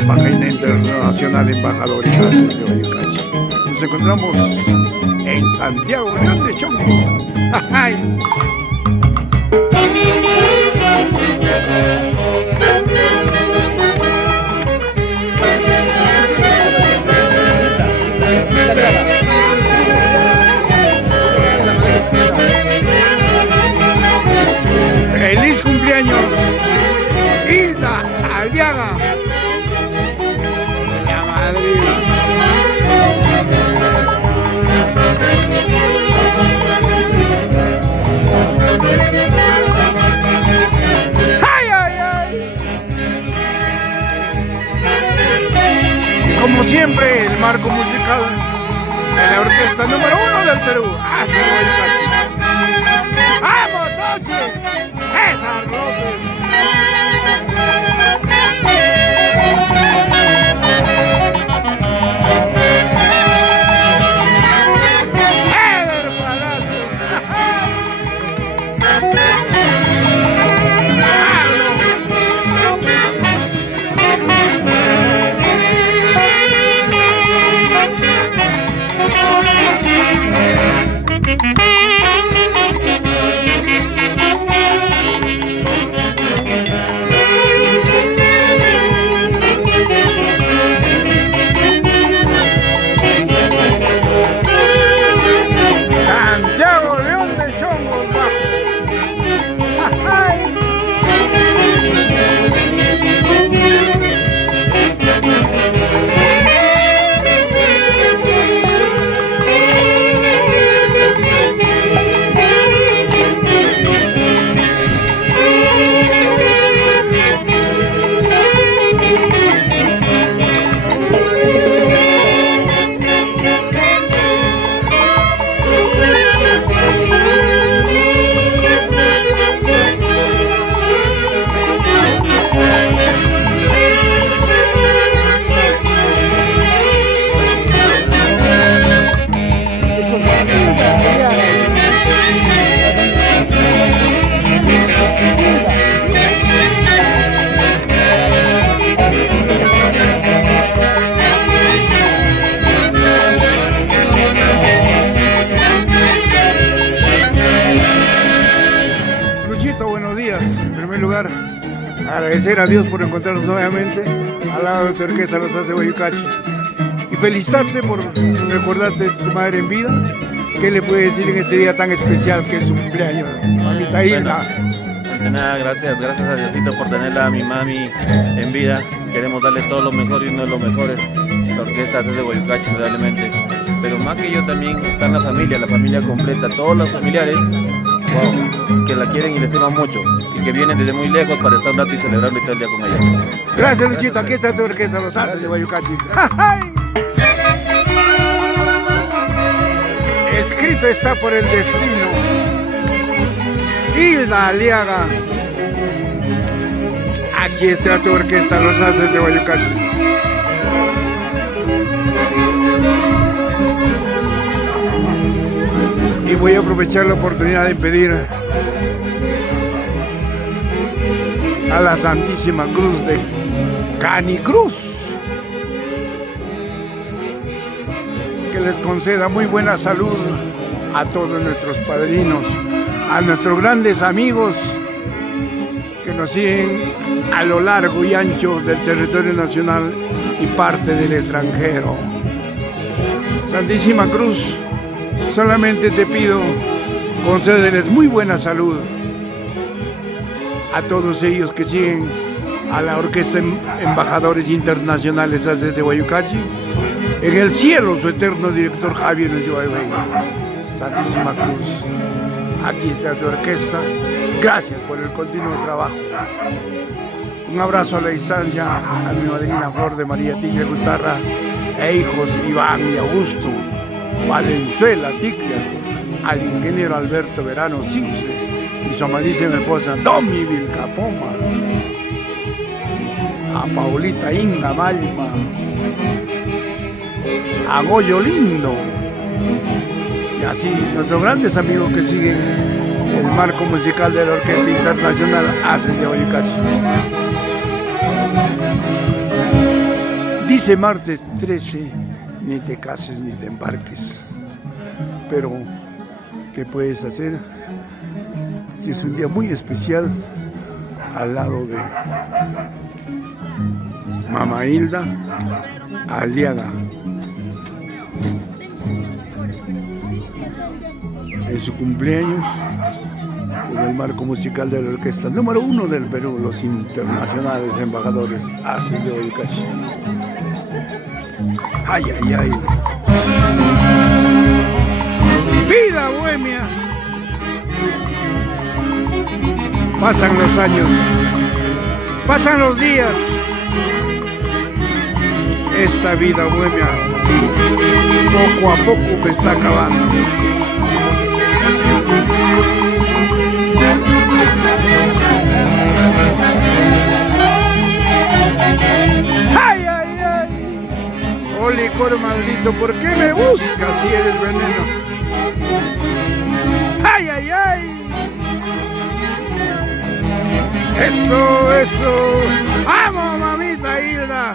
la página internacional Embajadores Aces de Guayucachi. Nos encontramos en Santiago León de Chongo. ¡Ay! ¡Feliz cumpleaños! ¡Hilda Aliaga! ¡De la Madrid! ¡Ay, ay, ay! Y como siempre, el marco musical de la orquesta número 1 del Perú. ¡Vamos, Tochi! ¡Esa Roque! Agradecer a Dios por encontrarnos nuevamente al lado de tu orquesta Los Aces de Guayucachi y felicitarte por recordarte de tu madre en vida. ¿Qué le puedes decir en este día tan especial que es su cumpleaños, mamita Hilda? De nada, gracias a Diosito por tenerla a mi mami en vida. Queremos darle todo lo mejor y uno de los mejores, la orquesta Aces de Guayucachi, realmente. Pero más que yo también está la familia completa, todos los familiares. Wow, que la quieren y la estiman mucho y que vienen desde muy lejos para estar un rato y celebrar todo el día con ella. Gracias, Luchito. Aquí está tu orquesta Los Aces de Guayucachi. Escrito está por el destino. Hilda Aliaga. Aquí está tu orquesta Los Aces de Guayucachi. Y voy a aprovechar la oportunidad de pedir a la Santísima Cruz de Canicruz que les conceda muy buena salud a todos nuestros padrinos, a nuestros grandes amigos que nos siguen a lo largo y ancho del territorio nacional y parte del extranjero. Santísima Cruz, solamente te pido concederles muy buena salud a todos ellos que siguen a la Orquesta Embajadores Internacionales Aces de Guayucachi. En el cielo, su eterno director Javier Nzuaibey. Santísima Cruz, aquí está tu orquesta. Gracias por el continuo trabajo. Un abrazo a la distancia a mi madrina Flor de María Tigre Gutarra e hijos Iván y Augusto Valenzuela Ticlias, al ingeniero Alberto Verano Cince y su amadísima esposa Domi Vilcapoma, a Paulita Inga Malma, a Goyo Lindo y así nuestros grandes amigos que siguen el marco musical de la Orquesta Internacional Aces de Guayucachi. Dice martes 13, ni te cases ni te embarques. Pero, ¿qué puedes hacer? Si es un día muy especial, al lado de Mamá Hilda Aliaga, en su cumpleaños, en el marco musical de la orquesta número 1 del Perú, los internacionales embajadores Aces de Boyucachi. Ay, ay, ay. ¡Vida bohemia! Pasan los años, pasan los días. Esta vida bohemia poco a poco me está acabando. ¡Ay, ay, ay! Oh licor maldito, ¿por qué me buscas si eres veneno? ¡Ay, ay, ay! ¡Eso, eso! ¡Vamos, mamita Hilda!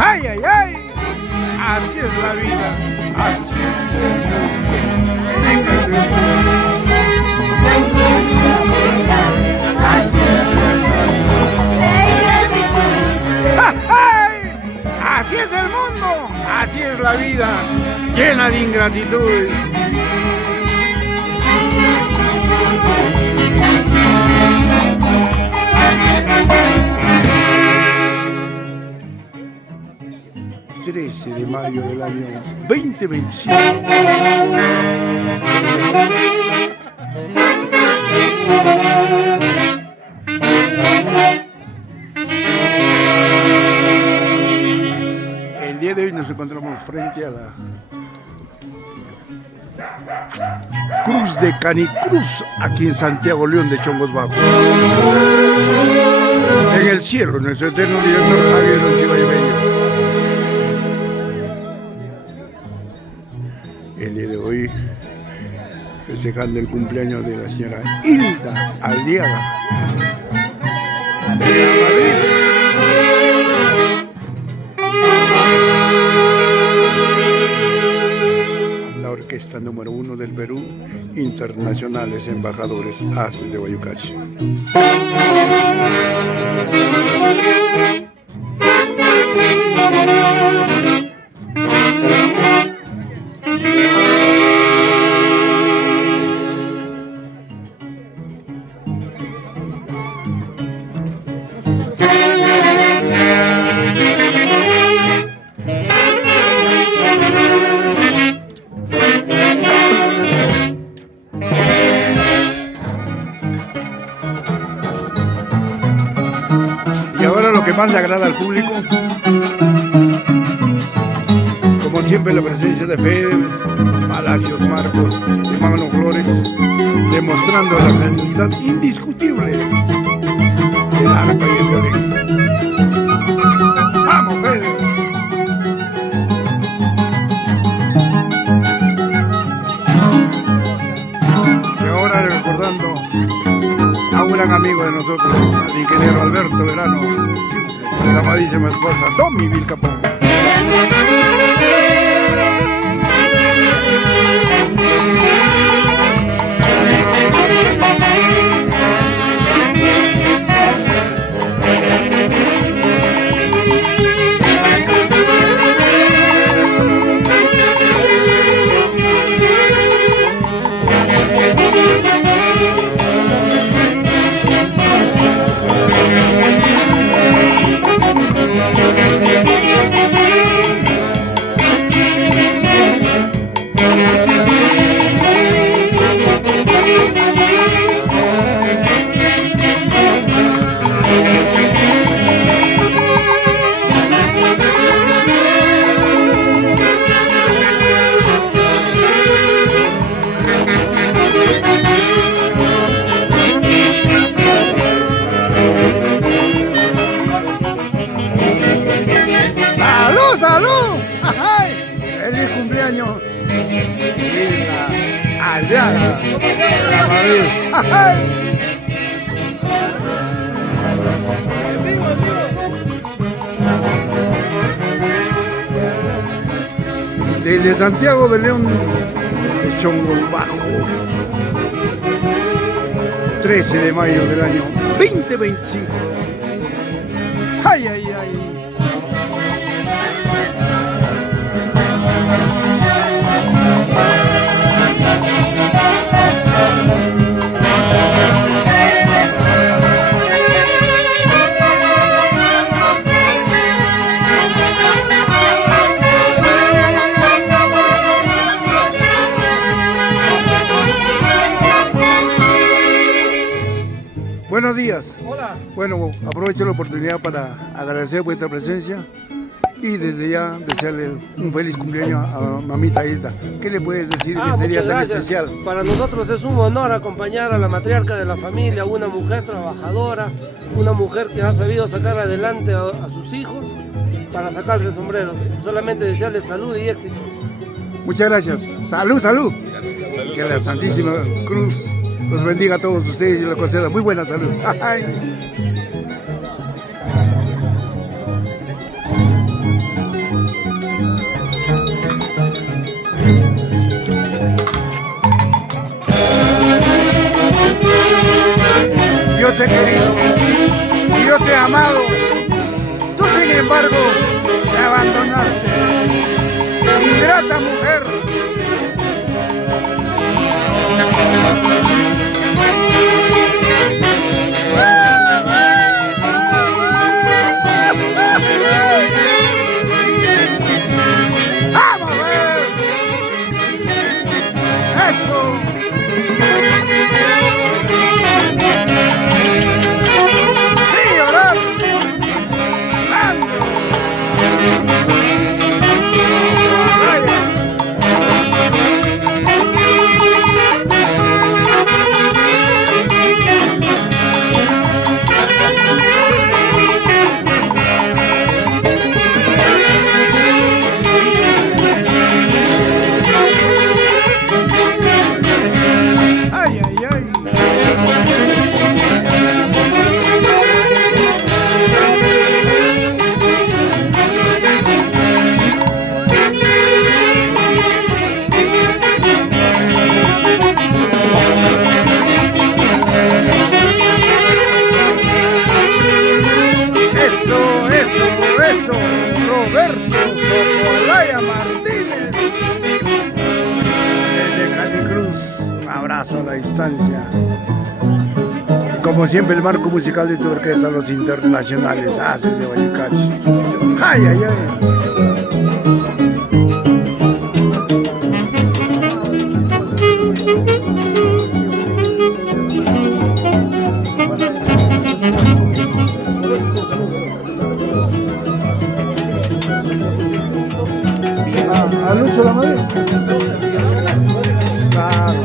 ¡Ay, ay, ay! Así es la vida, así es. Así es el mundo, así es la vida, llena de ingratitud. ...13 de mayo del año 2025. El día de hoy nos encontramos frente a la Cruz de Canicruz, aquí en Santiago León de Chongos Bajos. En el cielo, nuestro eterno director Javier Ochivayemeño. El día de hoy, festejando el cumpleaños de la señora Hilda Aliaga de la Madrid. La orquesta número 1 del Perú, internacionales embajadores Aces de Boyucachi. Más le agrada al público, como siempre, la presencia de Feder, Palacios, Marcos y Magno Flores, demostrando la calidad indiscutible del arpa y el violín. ¡Vamos, Feder! Y ahora recordando a un gran amigo de nosotros, al ingeniero Alberto Verano, la amadísima esposa Tommy Vilcapón. salud! ¡Ay! ¡Feliz cumpleaños! ¡Linda! ¡Aliada! ¡Ay! Desde Santiago de León, de Chongos Bajos, 13 de mayo del año 2025. ¡Ay, ay, ay! Buenos días. Hola. Bueno, aprovecho la oportunidad para agradecer vuestra presencia y desde ya desearle un feliz cumpleaños a mamita Hilda. ¿Qué le puedes decir en este día Muchas tan gracias. especial? Para nosotros es un honor acompañar a la matriarca de la familia, una mujer trabajadora, una mujer que ha sabido sacar adelante a sus hijos para sacarse sombreros. Solamente desearle salud y éxitos. Muchas gracias. Salud, salud. Que la Santísima Cruz los bendiga a todos ustedes y les conceda muy buena salud. Ay. Yo te he querido y yo te he amado. Tú, sin embargo, me abandonaste. Ingrata mujer. ¡Vamos a ver! ¡Eso! ¡Sí, llorar! ¡Vamos! ¡Vaya! ¡Ay, ay, ay! Eso, Roberto Socolaya Martínez, desde Calicruz, un abrazo a la distancia. Y como siempre el marco musical de esta orquesta, los internacionales, Haces de Vallecachi. ¡Ay, ay, ay! ¿A Lucho la madre? Claro.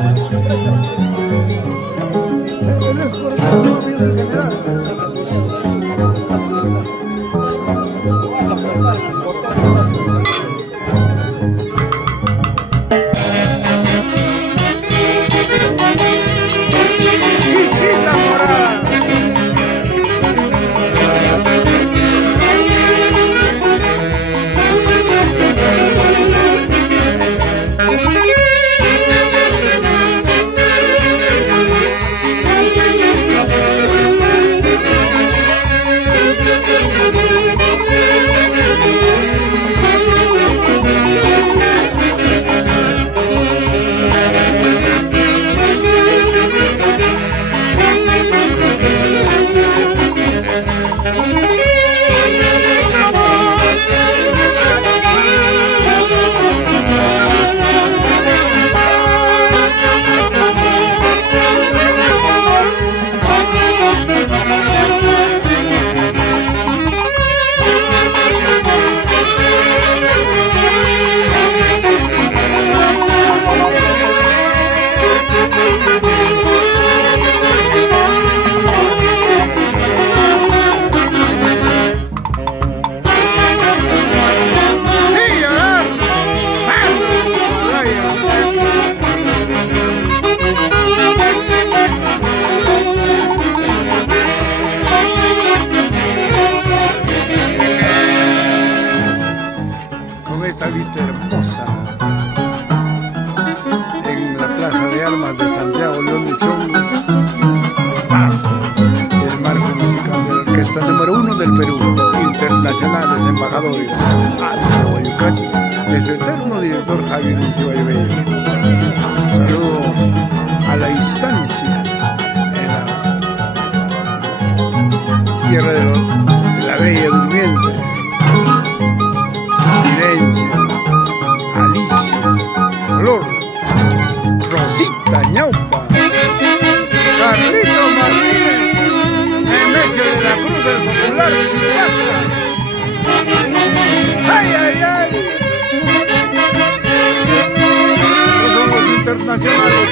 Él es coordinador del general. Chiquita morada. con esta vista hermosa en la Plaza de Armas de Santiago León de Chongos, bajo el marco musical de la orquesta número 1 del Perú, internacionales embajadores, de Guayucachi, de su eterno director Javier Uncibay Bello. Saludo a la instancia en la tierra de la Bella Durmiente, Firencia, Alicia, Flor, Rosita Ñaupa, Carlito Martínez, Nemesio de la Cruz del Popular, ¡ay, ay, ay! No somos internacionales.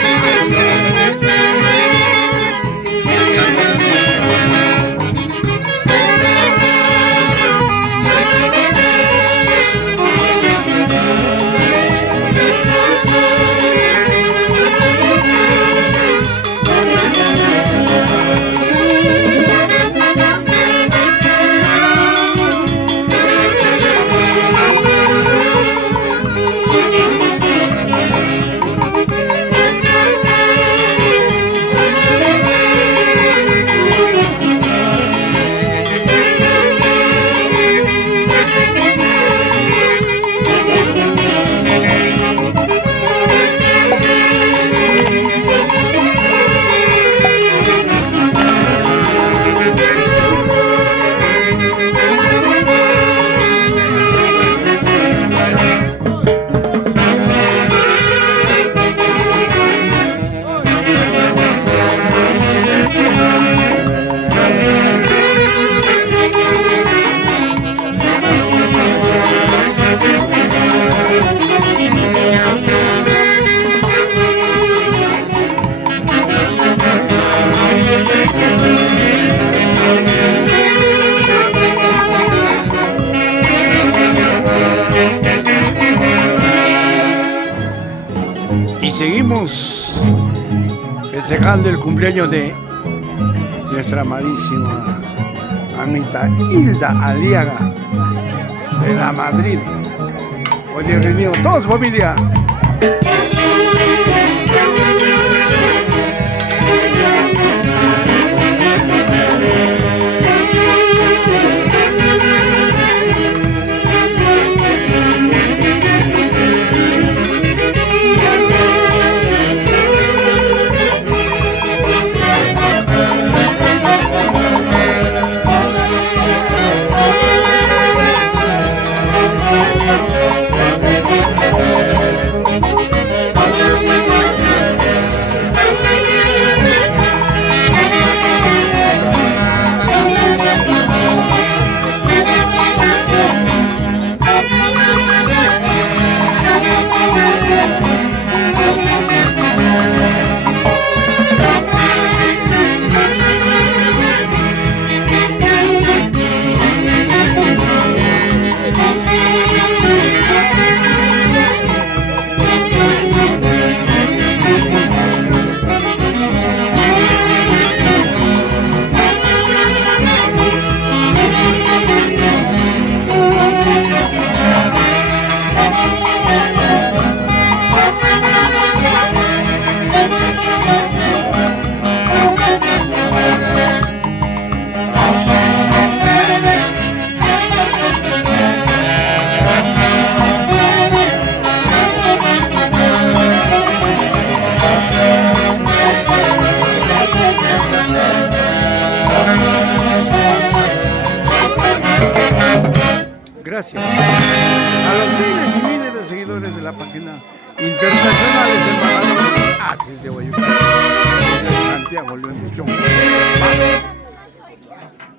Seguimos festejando el cumpleaños de nuestra amadísima Anita Hilda Aliaga de la Madrid. Hoy he reunido toda su familia. Gracias a los miles y miles de seguidores de la página internacionales embajadores de Guayucachi, Santiago León de Chongos.